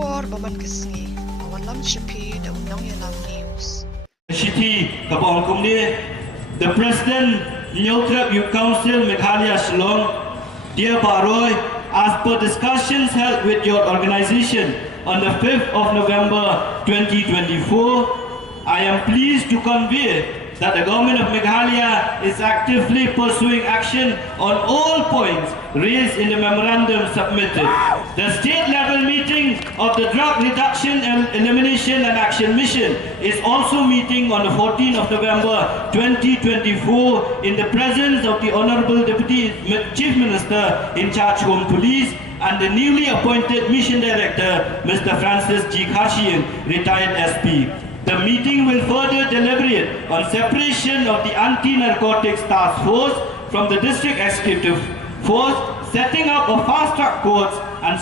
por baban kesni awan lam shipi da undang ya lam news Shiti kapal kumni the president Nyautrap Youth Council Meghalaya Shillong, dear Baroy, as per discussions held with your organization on the 5th of November 2024, I am pleased to convey that the government of Meghalaya is actively pursuing action on all points raised in the memorandum submitted. The state-level meeting of the Drug Reduction and Elimination and Action Mission is also meeting on the 14th of November 2024 in the presence of the Honorable Deputy Chief Minister in charge Home Police and the newly appointed Mission Director, Mr. Francis G. Khashian, retired SP. The meeting will further deliberate on separation of the Anti-Narcotics Task Force from the District Executive Force, setting up a fast-track courts and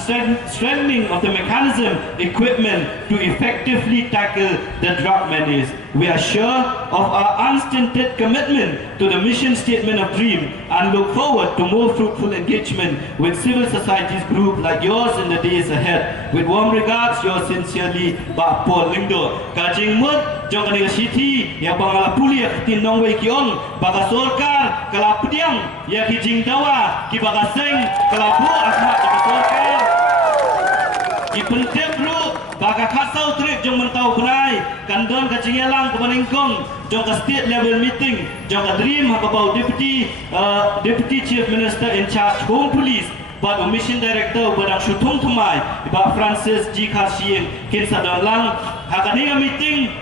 strengthening of the mechanism equipment to effectively tackle the drug menace. We are sure of our unstinted commitment to the mission statement of DREAM and look forward to more fruitful engagement with civil societies groups like yours in the days ahead. With warm regards, yours sincerely, Pak Paul Lindo. Kajing mut, jong kani city, ya bangala puli ya tinong wei kiong, baga sorkar, kalapdiang, ya kijing dawa, ki baga seng, kalabu asmat baga sorkar. Ki pentep bro, baga kasau trip jong mentau benai, kandon kajing elang kebaningkong, jong ka state level meeting, jong ka DREAM hababau deputy chief minister in charge Home Police. But Mission Director Badang Shutung Tumai, Pak Francis G. Khashian, Kin Sadalang, Hakaniga meeting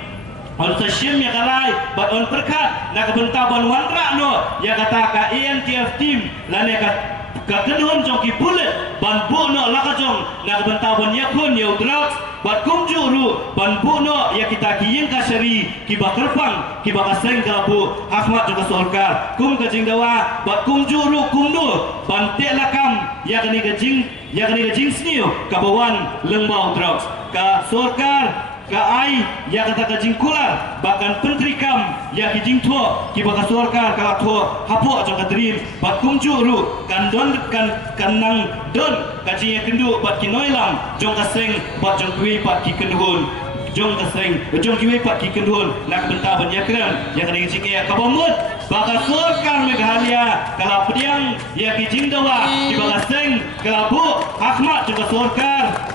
on Sashim Yakalai, but on Perkat, Nakabentaban Wandra no, Yakata ka ANTF team, Laneka Kakenhon Joki Bullet, Banbu no Lakajong, Nakabentaban Yakun, Yau Drugs, but Kumjuru, Banbu no Yakita Kiyin Kashari, Kibakerpang, Kibakaseng Kalabu, Ahmad Joka Solkar, Kum Kajingdawa, but Kumjuru Kumdu, Bante Lakam, Yakani Gajing Snio, Kabawan, Lengbau Drugs, Ka Solkar, ka ai ya kata kajing kular bahkan penteri kam ya kijing tho ki baka sorkar ka tho hapo jong kadrim bat kumju ru kan don kan nang don kajing ya kendu bat kinoilam jong kaseng bat jong kui bat ki kendun jong kaseng jong kui bat ki kendun nak benta ban ya kram ya kani kijing ya kabamut baka sorkar Meghalaya kala pediang ya kijing dawa ki baka seng kalabu Ahmad jong sorkar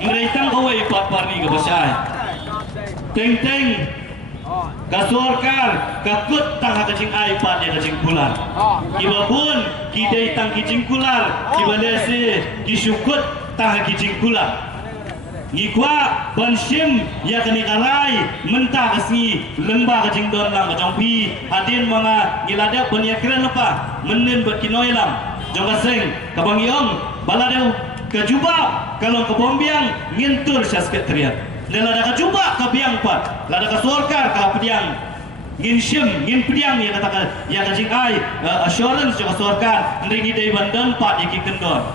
Mereitang kawai pat-pari ke basai. Teng-teng. Kasorkar, kakut tang kacing ai pat dia kacing kular. Kiba pun, kidai tang kicing kular. Kiba lese, kisukut tang kicing kular. Ngikwa, bansim, ya kani kalai, mentah kasih, lembah kacing don lang kacang pi. Hadin mga ngilada penyakiran apa? Menen berkinoi lang. Jong kaseng, kabang iong, baladeu kejuba kalau ke bombiang ngintur sekretariat nela ada kejuba ke biang pat lada ke sorkar ke pediang ngin sim ngin pediang ya kata ya kajing ai assurance juga sorkar ndingi dei bandan pat iki kendon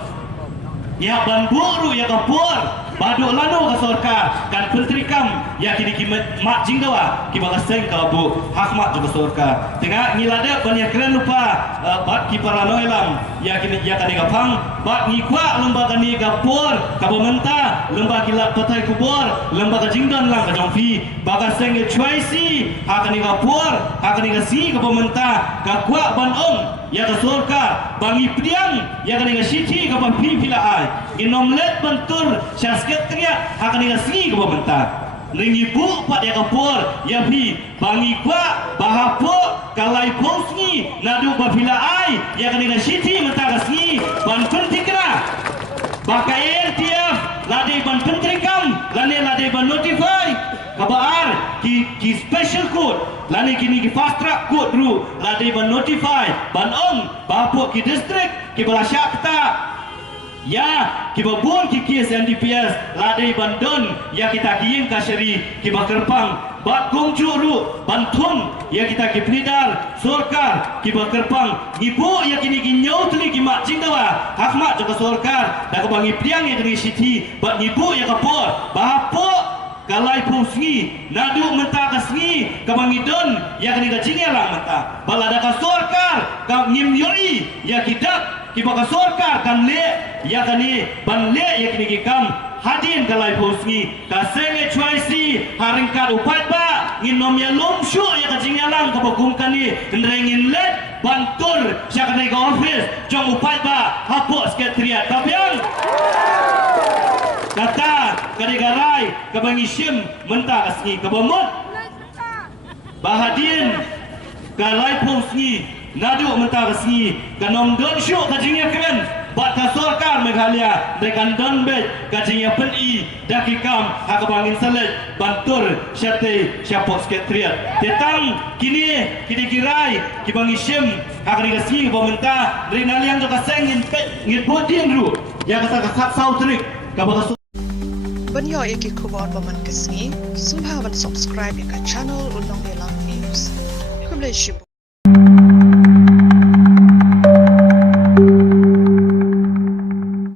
ya ban buru ya ke por badu lanu ke sorkar kan menteri kam ya kini mak jingdawa ki baga seng ka bu hakmat juga sorkar tengah ngilada banyak keren lupa bat ki parano elam ya kini ya kani gapang bat ngikwa lembaga ni gapor ka pemerintah lembaga gila patai kubor lembaga jingdan lang ka jongfi baga seng choisi hakani gapor hakani gasi ka pemerintah ka kwa ban ya ka sorkar bangi pediang ya kani gasiti ka pampi pila ai inomlet bentur sekretariat akan dikasih ke pemerintah. Ringi bu pak dia kapur, ya pi bangi kwa bahapo kalai posni nadu bapila ai ya akan dikasih mentah kasih ban penting kena. Baka ANTF ladai ban penting kam, ladai ban notify kabar ki special code lani kini ki fast track code dulu ladai ban notify ban bahapo ki district ki Balashakta. Ya, kita pun kikis NDPS ladai bandon ya kita kiin kaseri kita kerpang bat kongcuru bantung ya kita kipnidar sorkar kita kerpang ibu ya kini kinyau tuli kimak cingdawa hakmat juga sorkar dah kebangi priang ya kini siti bat ibu ya kapor bahapo kalai pusngi nadu mentah kasngi kebangi don ya kini kacingnya lah mentah balada ka sorkar ka nyimyoi ya kita Kiba ka sorkar kan le ya kani ban le yakni kam hadin kalai posngi kasenge choisi haringkat upat ba nginom ya lumshu ya kajingalang kapagumkan ni ndrengin let bantur syaknai ka office jong upat ba hapus sekretariat kapiang kata kadigarai kabangishim mentah asngi kabamut bahadin kalai posngi nadu mentah asngi kanom don shu kajingnya kan Bata Sorkar Meghalaya Dekan Donbet Kajinya Peni Dakikam Hakabangin Selek Bantur Syate Syapok Sekretariat Tetang Kini Kirai Kibangi Syem Hakarigasni Pemerintah Dari Naliang Joka Sengin Ngit Bodin Ru Yang Kasakak Sautrik Kabaka Banyo iki kubon baman kesni Sumha subscribe ke channel Undang Nelang News. Kumle shibu